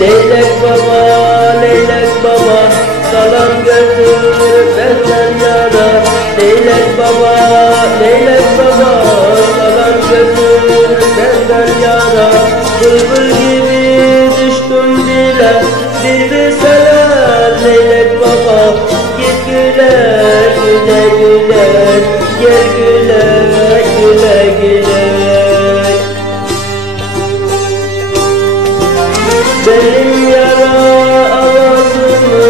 Leylek baba, leylek baba, salam götür benden yana. Leylek baba, leylek baba, salam götür benden yana. Bülbül gibi düştüm dile, bir bilseler leylek baba. Git güle güle güle, gel güle güle güle. Benim yara ağzımı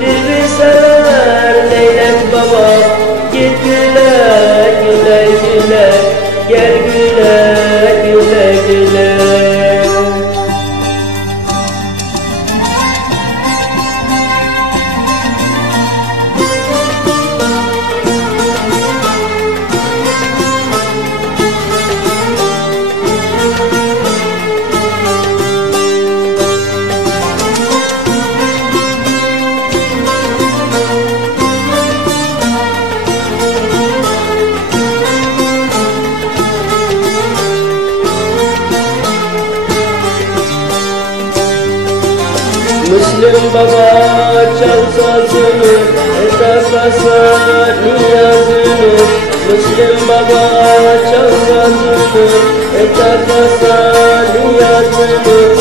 bir bilseler leylek baba. Git güle güle güle, gel güle güle güle. Müslüm baba çal sazını, etakasa niyazını. Müslüm baba çal sazını, etakasa niyazını.